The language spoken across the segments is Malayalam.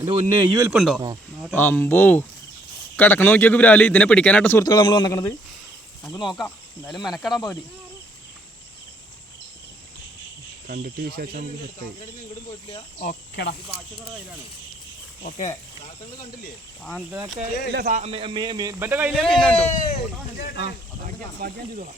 എന്റെ ഒന്ന് ഈ വലിപ്പുണ്ടോ അമ്പോ കിടക്കണ നോക്കിയൊക്കെ വിരാൽ ഇതിനെ പിടിക്കാനായിട്ട് സുഹൃത്തുക്കൾ നമ്മൾ വന്നിക്കണത്. നമുക്ക് നോക്കാം. എന്തായാലും മെനക്കെടാൻ പകുതി. കണ്ടിട്ട് വിശേഷം നമുക്ക് ഓക്കേടാ. ഓക്കെ. ഇല്ല ഇവന്റെ കയ്യിലേ മീനുണ്ടോ ആ ബാക്കി ബാക്കി ഞാൻ ചെയ്തോളാം.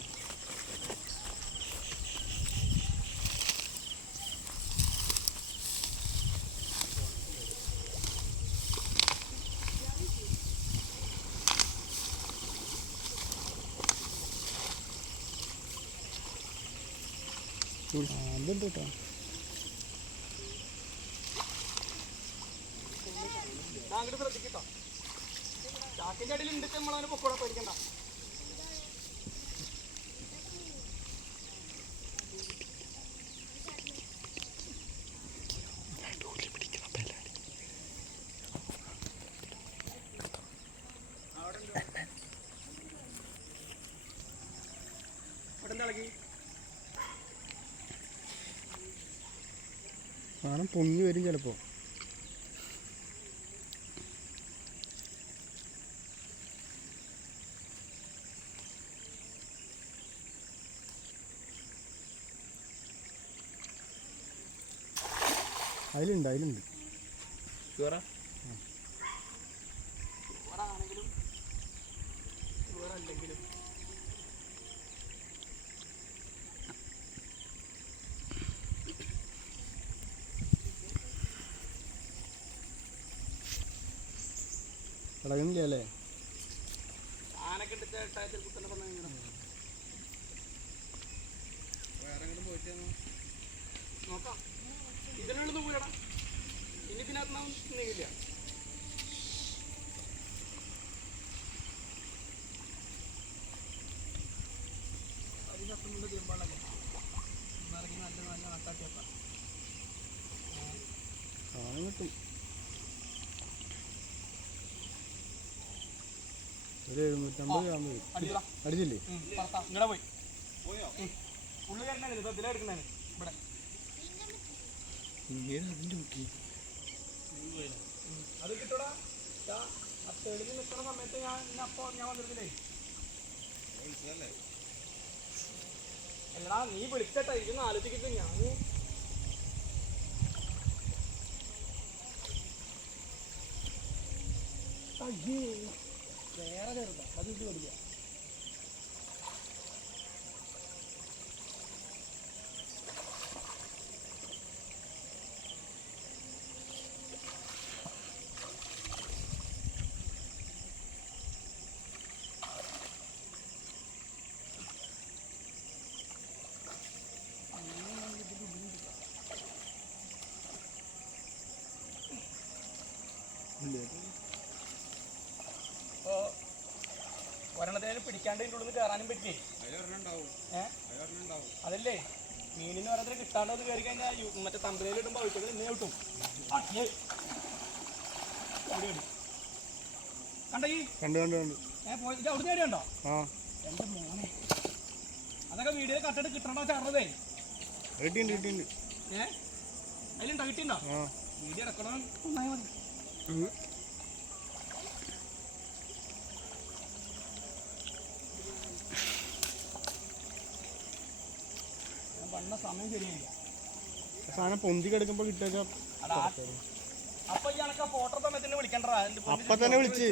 അതുണ്ട് കേട്ടോ അങ്ങോട്ട് ശ്രദ്ധിക്കട്ടോ ചാക്കിന്റെ അടിയിൽ ഉണ്ട് നമ്മളവനെ പൊക്കോടെ പേടിക്കണ്ട. സാധനം പൊങ്ങി വരും ചിലപ്പോൾ അതിലുണ്ട് അതിലുണ്ട്. ആണെങ്കിലും വേറെ ഇളകുന്നില്ല അല്ലേ ഇനി നീങ്ങില്ല സാധനം കിട്ടും ഒരു എഴുന്നൂറ്റമ്പത് ഗ്രാം വരും. അടിച്ചില്ലേ ഇങ്ങനെ പോയി. ഉള്ളു കയറണേ ഇതിലെ എടുക്കണേ ഇവിടെ. അത് കിട്ടൂടാ. ആ തെളിഞ്ഞ് നിൽക്കണ സമയത്ത് ഞാൻ ഇന്നെ അപ്പൊ ഞാൻ വന്നിരുന്നില്ലേ? അല്ലടാ നീ വിളിച്ചട്ടെ. ഇതൊന്ന് ആലോചിക്കിട്ട് ഞാൻ അയ്യേ. വേറെ ചെറുതാ അത് ഇത് ഒരെണ്ണത്തിന് പിടിക്കാണ്ട് ഇതിന്റെ ഉള്ളിൽ കയറാനും പറ്റില്ലേ? അതല്ലേ? മീനിന് ഓരോരുത്തർ കിട്ടാണ്ട് അത് കയറി കഴിഞ്ഞാൽ മറ്റേ തമ്പനയിൽ ഇടുമ്പോൾ അവിറ്റകൾ ഇന്നേ കിട്ടും. കണ്ടോ? ഈ? കണ്ടു കണ്ടു കണ്ടു. ഏ പോയി. ഇത് അവിടെ നേടിയുണ്ടോ ആ. എന്റെ മോനെ. അതൊക്കെ വീഡിയോ കട്ടിട്ട് കിട്ടിയിട്ടുണ്ട് കിട്ടിയിട്ടുണ്ട്. അതിലുണ്ടോ? വീഡിയോ നന്നായി മതി. സമയം ശരിയായില്ല. സാധനം പൊന്തി കിടക്കുമ്പോ കിട്ടുക അപ്പൊ ഈ കണക്കാ ഫോട്ടോ സമയത്തിന് വിളിക്കണ്ടടാ. അപ്പൊ തന്നെ വിളിച്ച്.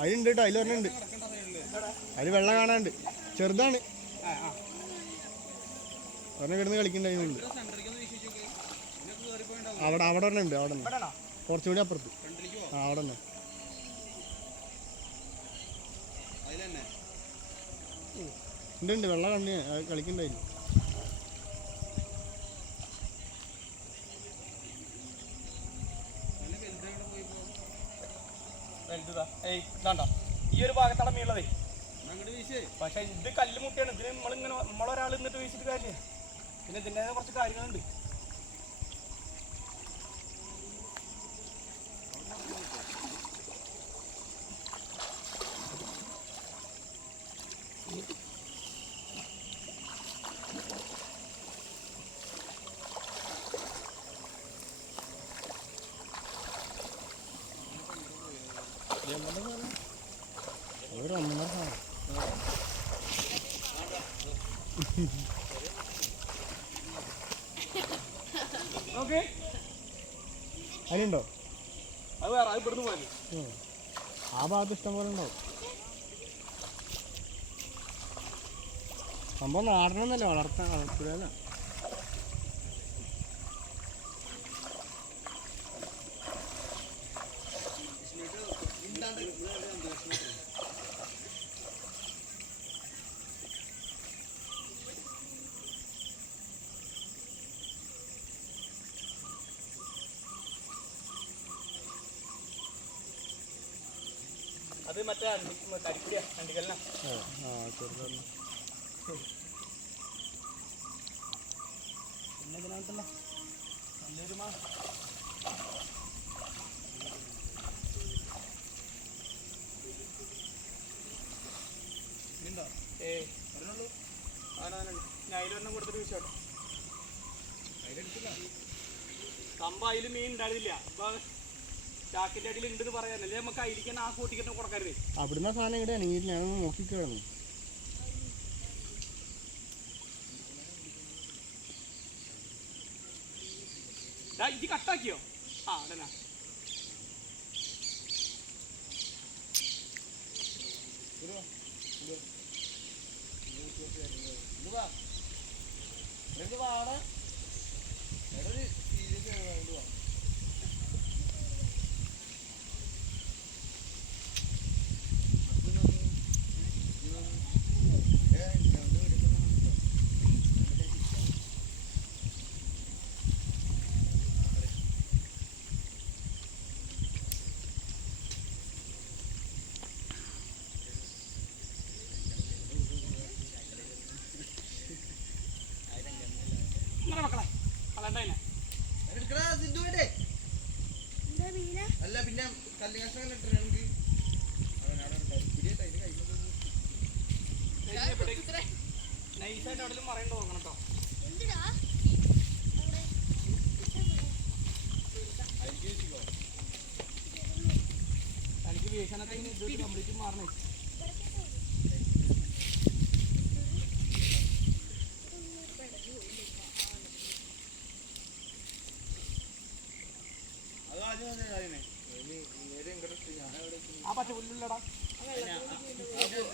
അതിലുണ്ട് കേട്ടോ അതിൽ പറഞ്ഞുണ്ട് അതിൽ വെള്ളം കാണാണ്ട് ചെറുതാണ്. പറഞ്ഞ കിടന്ന് കളിക്കണ്ടായിരുന്നു. അവിടെ അവിടെ ഒരെണ്ണുണ്ട് അവിടെ? കുറച്ചുകൂടി അപ്പുറത്ത്. ആ അവിടെ തന്നെ ഉണ്ട് ഉണ്ട്. വെള്ളം കണ്ണി കളിക്കണ്ടായിരുന്നു വലുതാ ഏയ് ഇതാണ്ടോ? ഈ ഒരു ഭാഗത്താണ് മീളതേ പക്ഷെ ഇത് കല്ല് മുട്ടിയാണ്. ഇതിന് നമ്മളിങ്ങനെ നമ്മളൊരാൾ നിന്നിട്ട് വീശിട്ട് കാര്യമില്ല. പിന്നെ ഇതിന്റെ കുറച്ച് കാര്യങ്ങളുണ്ട് ഒരു ഒന്നര സാധനം അതിനുണ്ടോ അത് വേറെ അത് ഇവിടുന്ന് പോയി ഉം. ആ ഭാഗത്ത് ഇഷ്ടം പോലെ ഉണ്ടാവും സംഭവം നാടണമെന്നല്ല വളർത്താൻ വളർത്തുകയല്ല. അത് മറ്റേ കരിക്കുടിയാ കണ്ടിക്കലിനാ ആ ചെറുതാണ്. പിന്നെ ഇതിനകത്തല്ല നല്ലൊരു മാ ഏയ് ഞാൻ അതിലൊരെണ്ണം കൊടുത്തിട്ട് വിളിച്ചോട്ടെ കമ്പ അതിൽ മീൻ ഉണ്ടായിരുന്നില്ല. അപ്പൊ ചാക്കിന്റെ അടിയിൽ ഉണ്ടെന്ന് പറയാനല്ലേ? നമുക്ക് അതിലേക്ക് ആ കൂട്ടിക്കിട്ട് കൊടുക്കരുത്. അവിടുന്ന് സാധനം ഇവിടെ അനങ്ങിയില്ല ഞാൻ നോക്കിക്കാണ് ഇത് കട്ടാക്കിയോ? ആ അടനാ ഇങ്ങനെ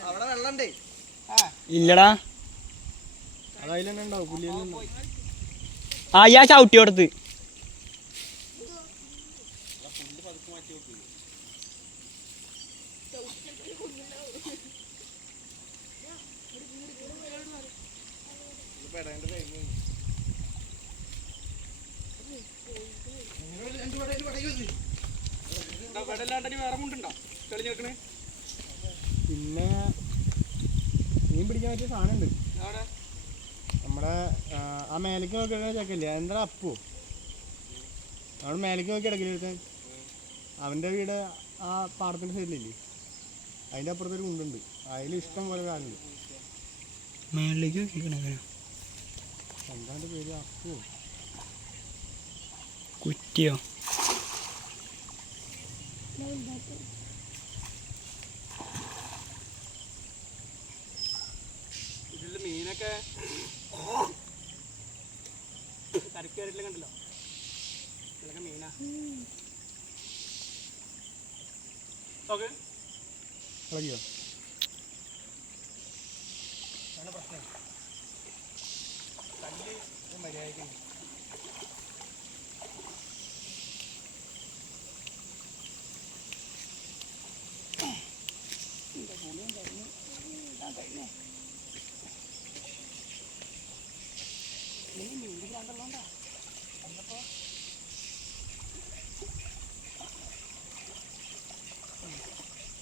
അവിടെ വെള്ളണ്ടേ ഇല്ലടാ ആ ചവിട്ടി കൊടുത്ത് പിന്നെ മീൻ പിടിക്കാൻ പറ്റിയ സാധനം ഉണ്ട് അവിടെ നമ്മുടെ ആ, മേലക്ക് നോക്കി ചെക്കല്ലേ? എന്താ അപ്പു? അവിടെ മേലേക്ക് നോക്കി ഒരുത്തൻ അവന്റെ വീട് ആ പാടത്തിന്റെ സൈഡിലില്ലേ? അതിന്റെ അപ്പുറത്തൊരു കുണ്ടുണ്ട്. അതിൽ ഇഷ്ടം പോലെ കാണുന്നുണ്ട് മേളിലേക്ക് നോക്കിക്കണേ എന്താ പേര് അപ്പു കുറ്റിയോ? ഇതിൽ മീനൊക്കെ കരക്ക് കയറിയിട്ടില്ല കണ്ടല്ലോ? ഇതൊക്കെ മീനാ. ഓക്കെ. അതാണ് പ്രശ്നം കല്ല് മര്യാദയ്ക്ക്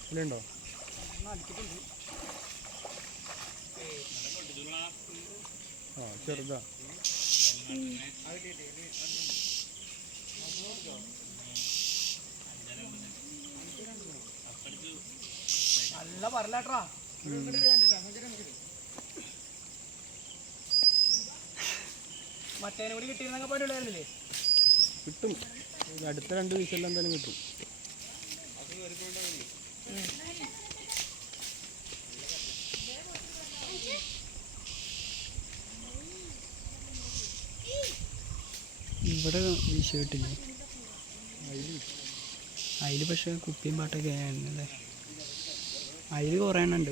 ഇതിലുണ്ടോ ആ ചെറുതാ. നല്ല പറലാട്ടാ മറ്റേനെ കൂടി കിട്ടിയിരുന്നെങ്കിൽ പോലുണ്ടായിരുന്നില്ലേ കിട്ടും. അടുത്ത രണ്ട് വീശെല്ലാം എന്തായാലും കിട്ടും. ഇവിടെ വീശിയിട്ടില്ല. അതിൽ പക്ഷേ കുപ്പിയും പാട്ടൊക്കെ ആയിരുന്നല്ലേ? അതിൽ കുറേ എണ്ണം ഉണ്ട്.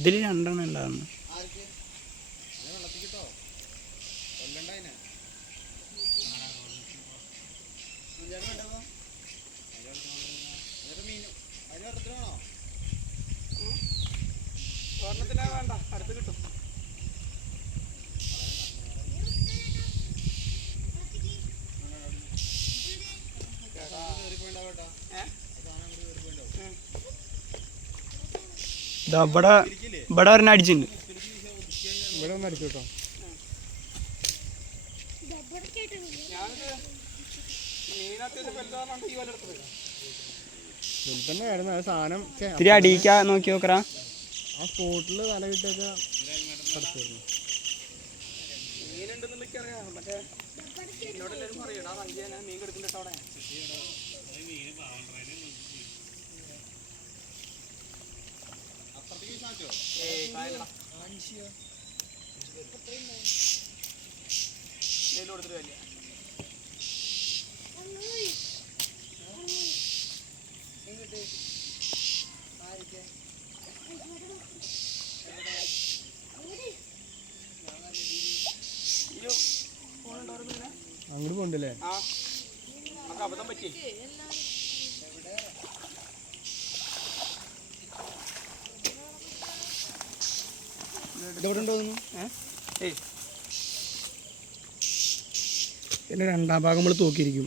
ഇതിൽ രണ്ടെണ്ണം ഉണ്ടായിരുന്നു. അടുത്ത് കിട്ടും. ഇവിടെ ഇവിടെ ഒരെണ്ണം അടിച്ചിട്ടുണ്ട്. ഇവിടെ ഒന്ന് അടിച്ചു കേട്ടോ സാധനം. ഇത്തിരി അടിയിക്കാ നോക്കി നോക്കറാ ആ സ്പോട്ടിൽ മീനുണ്ടെന്നുള്ള മറ്റേ പറയണം ആ മീൻ കൊടുക്കുന്നുണ്ട് അവിടെ? കൊടുത്തിട്ട് മീനെ അങ്ങോട്ട് പോണ്ടല്ലേ? അബദ്ധം പറ്റി ഇതെവിടെ പിന്നെ രണ്ടാം ഭാഗം നമ്മൾ തൂക്കിയിരിക്കും.